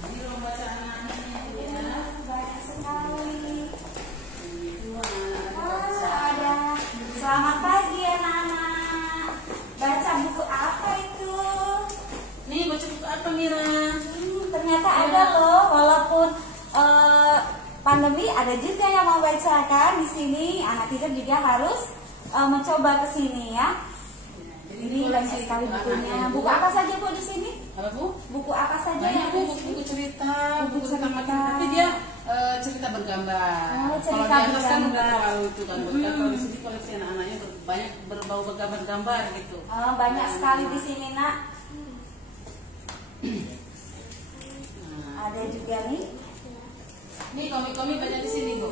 Ini ruang baca anak-anaknya ya. Banyak sekali. Wah, Ada. Selamat pagi anak-anak. Baca buku apa itu? nih baca buku apa Mira? Ternyata ada loh, walaupun pandemi ada juga yang mau baca kan di sini. Anak teacher juga harus mencoba ke sini ya. Ini banyak sekali bukunya. Buku apa saja Bu di sini? Apa Bu? Buku apa saja Banyak yang Bu, di sini? buku cerita, Buku buku tentang cerita. macam, tapi dia cerita bergambar. Oh, cerita Kalau di atas kan bergambar. udah terlalu itu kan, kalau di sini koleksi anak-anaknya banyak berbau bergambar-gambar gitu. Oh, banyak sekali di sini nak. Nah, Ada juga nih. ini komik-komik banyak di sini Bu.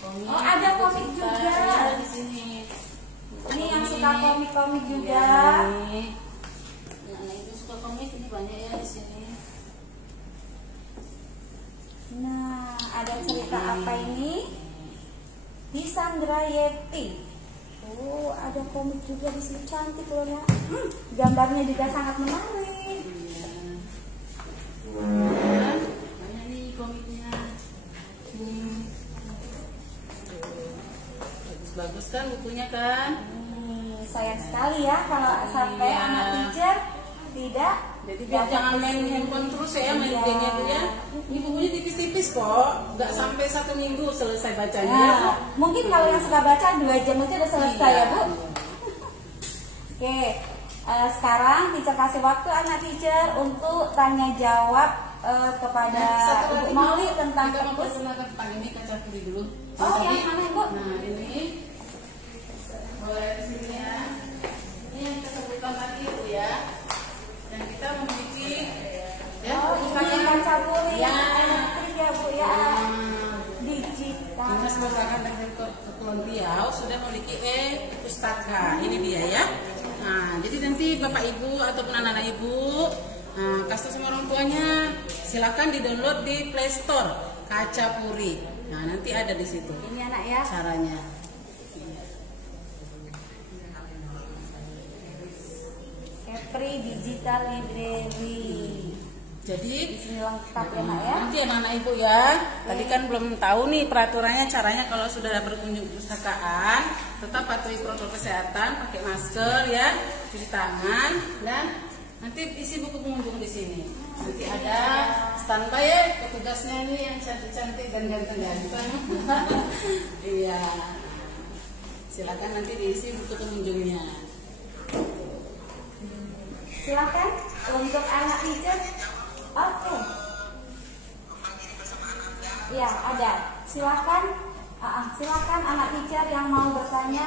Komik, Oh, ada buku komik cerita, juga. ada di sini. Ini yang suka komik-komik juga. Iya, ini. Anak itu suka komik, ini banyak ya di sini. Nah, ada cerita apa ini? Di Sandra Yeti. Oh, ada komik juga di sini, cantik loh ya. Gambarnya juga sangat menarik. Iya. Banyak nih komiknya. Bagus-bagus kan bukunya kan? Sayang sekali ya kalau sampai Iya. anak teacher tidak. Jadi biar jangan main handphone terus ya, main Iya. gamenya Bu ya. Ini bukunya tipis-tipis kok, nggak sampai 1 minggu selesai bacanya. Nah, ya, Bu. mungkin kalau yang suka baca 2 jam itu udah selesai Iya. ya Bu. Oke, sekarang teacher kasih waktu anak teacher untuk tanya jawab kepada Satu Ibu lagi Mauli Bu, tentang kita perpus. memperkenalkan tentang ini kaca kiri dulu. Oh, Jadi, yang mana Bu? Nah ini Boleh di sini ya. Ini yang kita sebutkan tadi Bu ya. Yang kita memiliki ya, ini Pancapuri ya. Ya Bu ya. Digital. Dinas Perpustakaan dan Kepulauan Riau sudah memiliki e-pustaka. Ini dia ya. Nah, jadi nanti Bapak Ibu ataupun anak-anak Ibu kasih sama orang tuanya, silakan di-download di Play Store Kacapuri. Nah, nanti ada di situ. Ini anak ya. Caranya. Kepri Digital Library. Jadi Di sini lengkap ya Nak ya. nanti anak ibu ya, tadi kan belum tahu nih peraturannya, caranya kalau sudah berkunjung perpustakaan tetap patuhi protokol kesehatan, pakai masker ya, cuci tangan, dan nanti isi buku pengunjung di sini. Nanti ada standby ya petugasnya ini yang cantik-cantik dan ganteng-ganteng. Iya, silakan nanti diisi buku pengunjungnya. Silakan untuk anak teacher. Oke. Ya, ada. Silakan. Silakan anak teacher yang mau bertanya.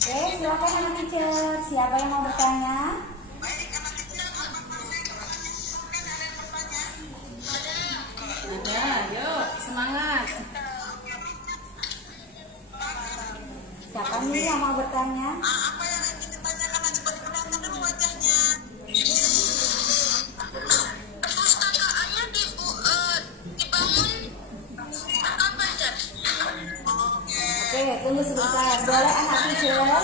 Oke, silakan anak teacher. Siapa yang mau bertanya? Ada, yuk semangat. Siapa nih yang mau bertanya? Apa yang ingin ditanyakan aja diperlihatkan dulu wajahnya. Perpustakaannya dibangun apa aja? Oke, tunggu sebentar. Boleh anak teacher?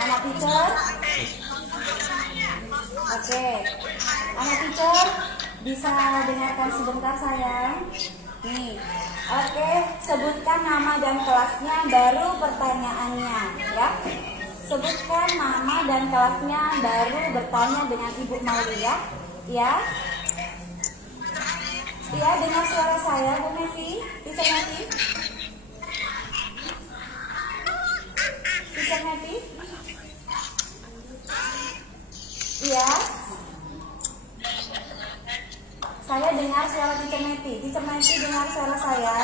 Anak teacher? Oke. Anak teacher, bisa dengarkan sebentar sayang? Nih. Oke, sebutkan nama dan kelasnya, baru pertanyaannya, ya. Sebutkan nama dan kelasnya, baru bertanya dengan Ibu Maulia, ya. Ya, dengar suara saya, Bu Mevi, Teacher Mevi. Teacher Mevi. Iya. Saya dengar suara Teacher Mevi. Teacher Mevi dengar suara saya.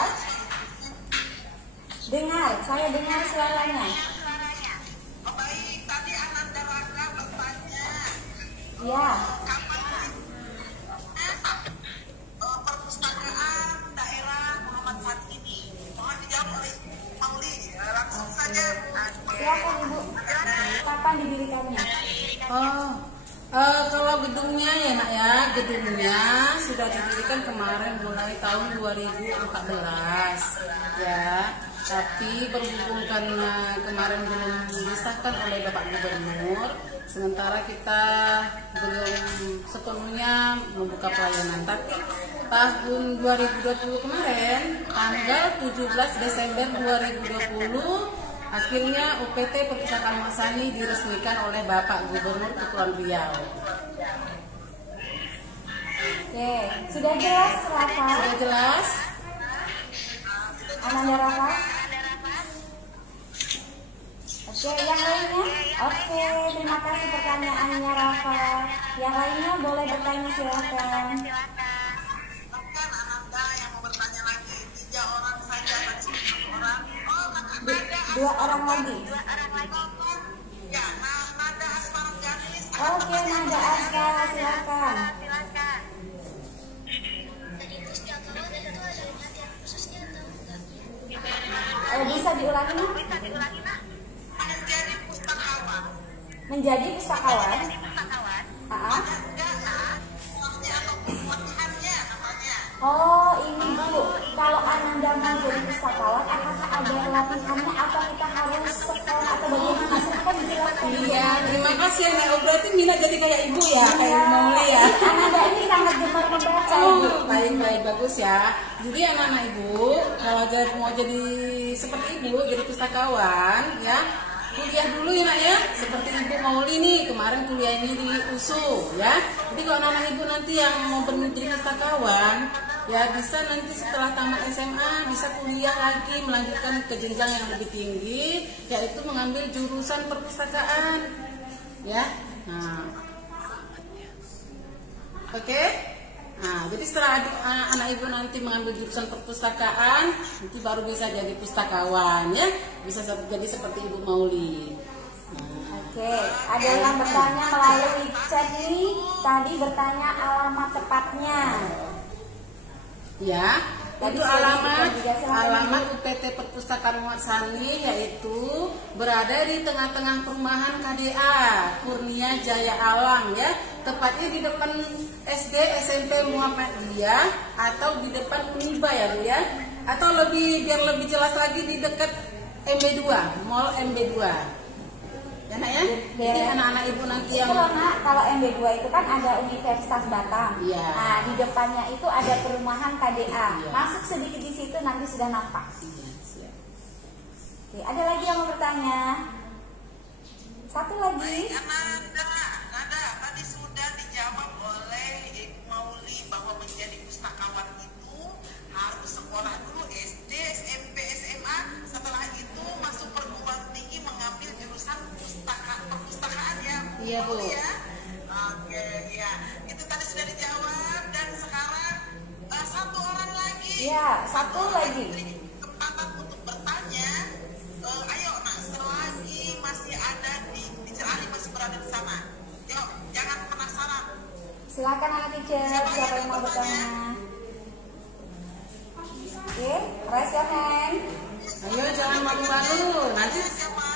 Dengar, saya dengar suaranya. Oh baik, tadi Ananda Raka bertanya Ya. kapan perpustakaan daerah Muhammad Fatih ini. Mohon dijawab oleh Pauli. Langsung saja. Silakan Ibu. Kapan didirikannya? Kalau gedungnya ya Nak ya, gedungnya sudah didirikan kemarin mulai tahun 2014 ya. Tapi berhubung karena kemarin belum disahkan oleh Bapak Gubernur, sementara kita belum sepenuhnya membuka pelayanan. Tapi tahun 2020 kemarin, tanggal 17 Desember 2020, akhirnya UPT Perpustakaan Masani diresmikan oleh Bapak Gubernur Kepulauan Riau. Oke, sudah jelas Rafa? Sudah jelas? Ananda Rafa? Oke, yang lainnya? Oke, terima kasih pertanyaannya Rafa. Yang lainnya boleh bertanya silakan. Bukan Ananda yang mau bertanya lagi. 3 orang saja, tadi 1 orang. Oh, Nada. 2 orang lagi. Ya, Nada Asparganis. Oke, Nada Aska, silakan. Bisa diulangi Nak? Menjadi pustakawan. Menjadi pustakawan. Enggak, kelasnya atau pelatihannya namanya. Oh, ini sudah mau jadi pustakawan, apakah ada latihannya atau kita harus sekolah atau bagaimana? Silakan dijelaskan. Iya, terima kasih Anak. Oh, berarti Mina jadi kayak ibu ya, kayak Ibu Mauli ya. Anak ini sangat gemar membaca. Ibu. Baik, bagus ya. Jadi anak-anak ibu, kalau mau jadi seperti ibu, jadi pustakawan ya, kuliah dulu ya Nak ya. Seperti Ibu Mauli nih, kemarin kuliah ini di USU ya. Jadi kalau anak-anak ibu nanti yang mau menjadi pustakawan, ya bisa nanti setelah tamat SMA bisa kuliah lagi, melanjutkan ke jenjang yang lebih tinggi, yaitu mengambil jurusan perpustakaan ya. Nah, oke. Nah, jadi setelah anak ibu nanti mengambil jurusan perpustakaan, nanti baru bisa jadi pustakawan ya, bisa jadi seperti Ibu Mauli. Oke, ada yang bertanya melalui chat nih, tadi bertanya alamat tepatnya. Ya, Tadi itu alamat silakan. UPT Perpustakaan Muhammad Sani, yaitu berada di tengah-tengah perumahan KDA Kurnia Jaya Alam ya, tepatnya di depan SD SMP Muhammadiyah atau di depan Uniba ya Bu ya, atau biar lebih jelas lagi di dekat MB2, Mall MB2. Ya Nak ya. Jadi anak-anak ibu nanti yang kalau MB2 itu kan ada Universitas Batam. Iya. Nah, di depannya itu ada perumahan KDA. Iya. Masuk sedikit di situ nanti sudah nampak. Iya, siap. Oke, ada lagi yang mau bertanya? Satu lagi. Nada, tadi sudah dijawab oleh Ibu Mauli bahwa menjadi pustakawan itu harus sekolah dulu SD, SMP, SMA. Setelah itu masuk perguruan tinggi mengambil jurusan perpustakaan ya. Iya Bu. Ya? Oke, ya. Itu tadi sudah dijawab dan sekarang satu orang lagi. Iya, satu lagi. Kesempatan untuk bertanya. Ayo Nak, selagi masih ada di Cirari, masih berada di sana. Yuk, jangan penasaran. Silakan anak teacher, siapa yang mau bertanya? Oke, raise your hand. Ayo jangan malu-malu, nanti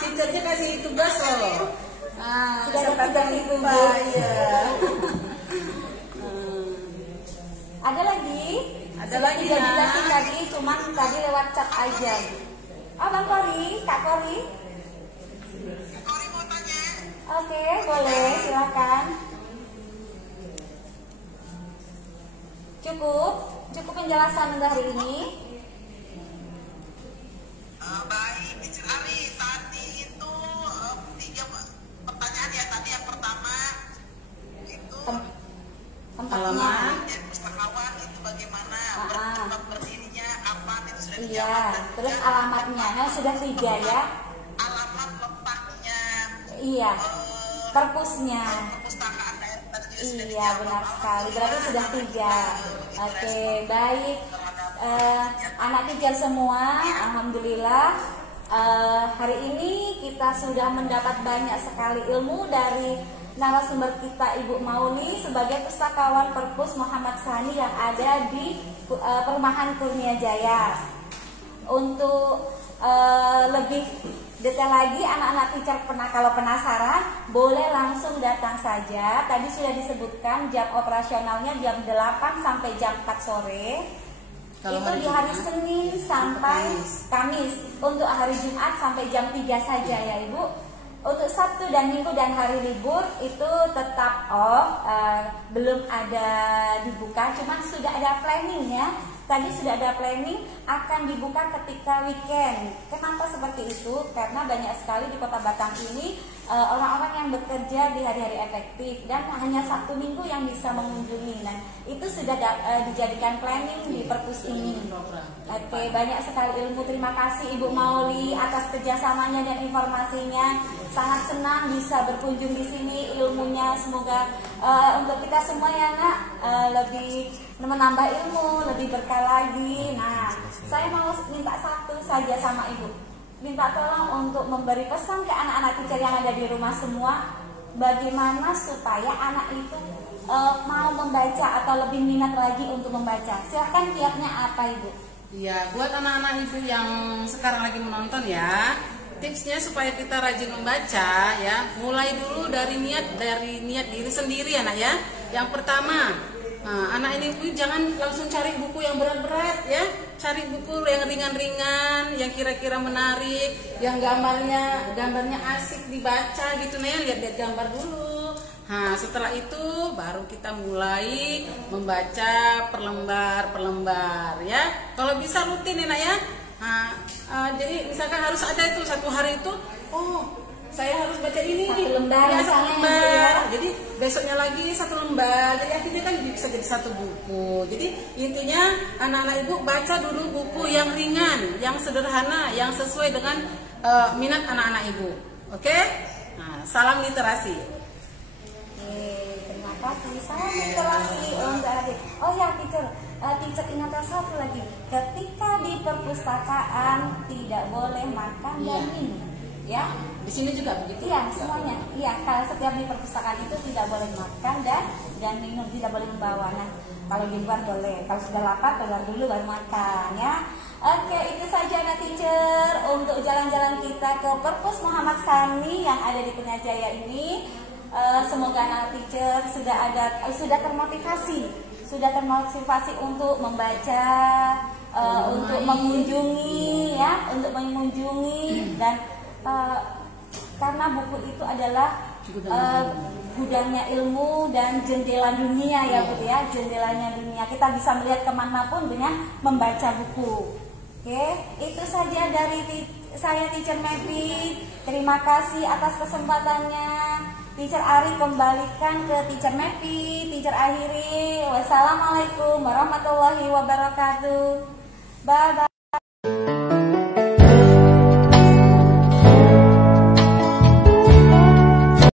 teachernya kasih tugas loh. Nah, Sudah ada tugas itu, Bu. Iya. Ada lagi? Ada lagi, Tidak Nak. dijelasin tadi, cuman tadi lewat chat aja. Oh, Bang Kori, Kak Kori. Kori mau tanya? Oke, boleh, silakan. Cukup penjelasan untuk hari ini. Baik, di Cirari tadi itu 3 pertanyaan ya. Tadi yang pertama itu Tempatnya. jadi pustakawan itu bagaimana, tempat berdirinya, kapan, itu sudah dijawab. Iya, terus alamatnya, nah sudah 3 ya. Alamat letaknya, Iya, perpusnya. perpustakaan daerah tadi juga sudah Iya, dijawab. benar sekali. Berarti sudah 3. Oke, baik. Anak teacher semua, alhamdulillah. Hari ini kita sudah mendapat banyak sekali ilmu dari narasumber kita Ibu Mauli sebagai pustakawan Perpus Muhammad Sani yang ada di Perumahan Kurnia Jaya. Untuk lebih detail lagi, anak-anak teacher kalau penasaran boleh langsung datang saja. Tadi sudah disebutkan jam operasionalnya jam 8 sampai jam 4 sore. Kalau Itu hari di hari Jumat Senin sampai Kamis. Untuk hari Jumat sampai jam 3 saja ya Ibu. Untuk Sabtu dan Minggu dan hari libur itu tetap off, belum ada dibuka, cuman sudah ada planning ya. Tadi sudah ada planning akan dibuka ketika weekend. Kenapa seperti itu? Karena banyak sekali di Kota Batam ini orang-orang yang bekerja di hari-hari efektif dan hanya Sabtu Minggu yang bisa mengunjungi. Nah, itu sudah dijadikan planning di perpus ini. Oke, banyak sekali ilmu. Terima kasih Ibu Mauli atas kerjasamanya dan informasinya. Sangat senang bisa berkunjung di sini, ilmunya semoga untuk kita semua ya Nak lebih menambah ilmu, lebih berkah lagi. Nah, saya mau minta satu saja sama Ibu. Minta tolong untuk memberi pesan ke anak-anak teacher yang ada di rumah semua, bagaimana supaya anak itu mau membaca atau lebih minat lagi untuk membaca. Silahkan tiapnya apa Ibu? Iya, buat anak-anak ibu yang sekarang lagi menonton ya, tipsnya supaya kita rajin membaca ya, mulai dulu dari niat diri sendiri ya Nak ya. Yang pertama, anak ini jangan langsung cari buku yang berat-berat ya, cari buku yang ringan-ringan, yang kira-kira menarik, yang gambarnya asik dibaca gitu nih, lihat-lihat gambar dulu. Nah, setelah itu baru kita mulai membaca per lembar ya. Kalau bisa rutin ya, ya. Nah, jadi misalkan harus ada itu satu hari itu, oh saya harus baca ini satu lembar, ya, satu lembar. ya. Jadi besoknya lagi satu lembar. Jadi akhirnya kan bisa jadi satu buku. Jadi intinya anak-anak ibu baca dulu buku yang ringan, yang sederhana, yang sesuai dengan minat anak-anak ibu. Oke? Nah, salam literasi. Terima kasih. Salam literasi untuk adik. Oh ya, teacher ingatkan satu lagi. Ketika di perpustakaan tidak boleh makan dan minum. Ya, Di sini juga begitu? iya, semuanya. Iya, kalau setiap di perpustakaan itu tidak boleh makan dan minum, tidak boleh membawa. Nah, kalau di luar boleh. Kalau sudah lapar keluar dulu baru makan ya. Oke, itu saja anak teacher untuk jalan-jalan kita ke Perpus Muhammad Sani yang ada di Punyajaya ini. Semoga anak teacher sudah termotivasi untuk membaca, untuk mengunjungi ya, dan karena buku itu adalah gudangnya ilmu dan jendela dunia ya Bu ya, jendelanya dunia. Kita bisa melihat kemanapun dengan membaca buku. Oke, itu saja dari saya Teacher Mepi. Terima kasih atas kesempatannya. Teacher Ari kembalikan ke Teacher Mepi. Teacher akhiri. Wassalamualaikum warahmatullahi wabarakatuh. Bye bye.